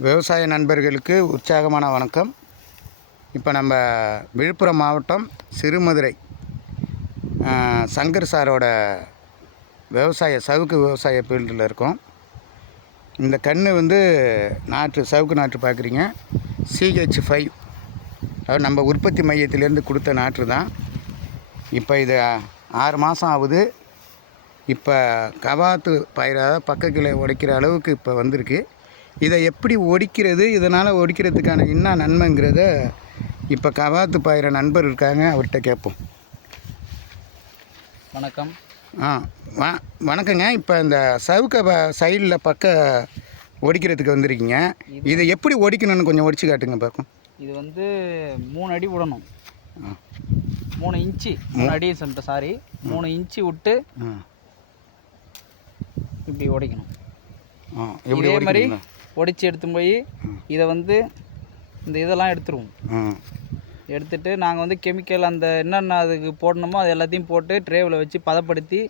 விவசாய நண்பர்களுக்கு உற்சாகமான வணக்கம். இப்போ நம்ம விழுப்புரம் மாவட்டம் சிறுமதுரை சங்கர் சாரோட சவுக்கு விவசாய ஃபீல்டில் இருக்கோம். இந்த கன்று வந்து சவுக்கு நாற்று பார்க்குறீங்க. CH5 அதாவது நம்ம உற்பத்தி மையத்திலேருந்து கொடுத்த நாற்று தான். இப்போ இது 6 மாதம் ஆகுது. இப்போ கவாத்து பயிராக பக்க கிளை உடைக்கிற அளவுக்கு இப்போ வந்திருக்கு. இதை எப்படி ஒடிக்கிறது, இதனால் ஒடிக்கிறதுக்கான என்ன நன்மைங்கிறத இப்போ கவாத்து பாயிற நண்பர் இருக்காங்க, அவர்கிட்ட கேட்போம். வணக்கம். வணக்கங்க. இப்போ இந்த சவுக்க சைடில் பக்க ஒடிக்கிறதுக்கு வந்திருக்கீங்க. இதை எப்படி ஒடிக்கணும்னு கொஞ்சம் ஒடிச்சு காட்டுங்க பார்க்கும். இது வந்து 3 அடி விடணும். 3 இன்ச்சு 3 அடி சாரி 3 இன்ச்சு விட்டு இப்படி உடைக்கணும். இதே மாதிரி உடைச்சி எடுத்து போய் இதை வந்து இதெல்லாம் எடுத்துருவோம். எடுத்துட்டு நாங்கள் வந்து கெமிக்கல் அந்த என்னென்ன அதுக்கு போடணுமோ அது எல்லாத்தையும் போட்டு ட்ரேவில் வச்சு பதப்படுத்தி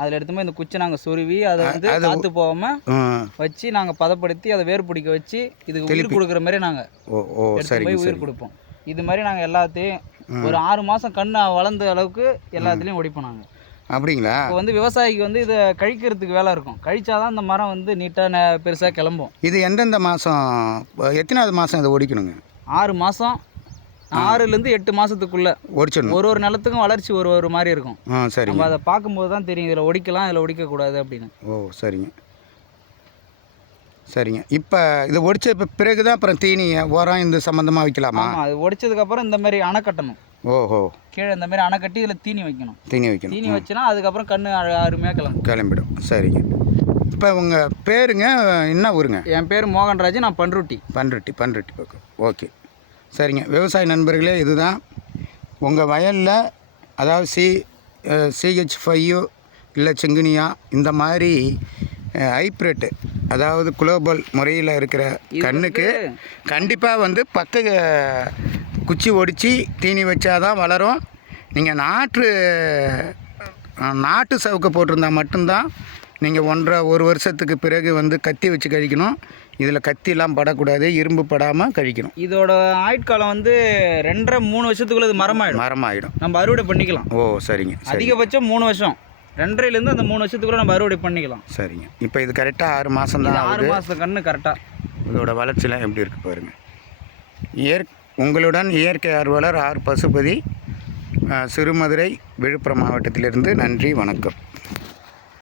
அதில் எடுத்து போய் இந்த குச்சி நாங்கள் சொருவி அதை வந்து காற்று போகாமல் வச்சு நாங்கள் பதப்படுத்தி அதை வேர் பிடிக்க வச்சு இதுக்கு உயிர் கொடுக்குற மாதிரி நாங்கள் எடுத்து போய் உயிர் கொடுப்போம். இது மாதிரி நாங்கள் எல்லாத்தையும் ஒரு 6 மாதம் கண்ணு வளர்ந்த அளவுக்கு எல்லாத்துலேயும் ஒடிப்போம் நாங்கள். அப்படிங்களா? இப்போ வந்து விவசாயிக்கு வந்து இதை கழிக்கிறதுக்கு வேலை இருக்கும். கழிச்சாதான் இந்த மரம் வந்து நீட்டாக பெருசாக கிளம்பும். இது எந்தெந்த மாதம், எத்தனாவது மாதம் இதை ஒடிக்கணுங்க? 6 மாதம், 6லேருந்து 8 மாதத்துக்குள்ளே ஒடிச்சிடணும். ஒரு நிலத்துக்கும் வளர்ச்சி ஒரு மாதிரி இருக்கும். சரி, நம்ம அதை பார்க்கும்போது தான் தெரியும் இதில் ஒடிக்கலாம், இதில் ஒடிக்கக்கூடாது அப்படின்னு. சரிங்க சரிங்க. இப்போ இதை ஒடிச்ச பிறகு தான் அப்புறம் தீனி உரம் இந்த சம்மந்தமாக வைக்கலாமா? ஆமாம், அது ஒடிச்சதுக்கப்புறம் இந்த மாதிரி அணை கட்டணும். கீழே இந்த மாதிரி அணை கட்டி இதில் தீனி வைக்கணும். தீனி வச்சுனா அதுக்கப்புறம் கன்று அருமையாக கிளம்பிடும். சரிங்க. இப்போ உங்கள் பேருங்க, என்ன ஊருங்க? என் பேர் மோகன்ராஜ். நான் பண்ருட்டி பக்கம். ஓகே, சரிங்க. விவசாய நண்பர்களே, இதுதான் உங்கள் வயலில் அதாவது CH5 இல்லை செங்குனியா இந்த மாதிரி ஹைப்ரிட்டு அதாவது குளோபல் முறையில் இருக்கிற கண்ணுக்கு கண்டிப்பாக வந்து பக்க குச்சி ஒடித்து தீனி வச்சாதான் வளரும். நீங்கள் நாட்டு சவுக்க போட்டிருந்தா மட்டும்தான் நீங்கள் 1 வருஷத்துக்கு பிறகு வந்து கத்தி வச்சு கழிக்கணும். இதில் கத்திலாம் படக்கூடாது, இரும்பு படாமல் கழிக்கணும். இதோட ஆயுட்காலம் வந்து 2.5-3 வருஷத்துக்குள்ள இது மரமாயிடும். நம்ம அறுவடை பண்ணிக்கலாம். சரிங்க. அதிகபட்சம் 3 வருஷம், 2.5லேருந்து அந்த 3 வருஷத்துக்குள்ள நம்ம அறுவடை பண்ணிக்கலாம். சரிங்க. இப்போ இது கரெக்டாக 6 மாதம் தான். 6 மாதத்து கன்று கரெக்டாக. இதோட வளர்ச்சிலாம் எப்படி இருக்குது பாருங்கள். உங்களுடன் இயற்கை ஆர்வலர் R. பசுபதி, சிறுமதுரை, விழுப்புரம் மாவட்டத்திலிருந்து. நன்றி, வணக்கம்.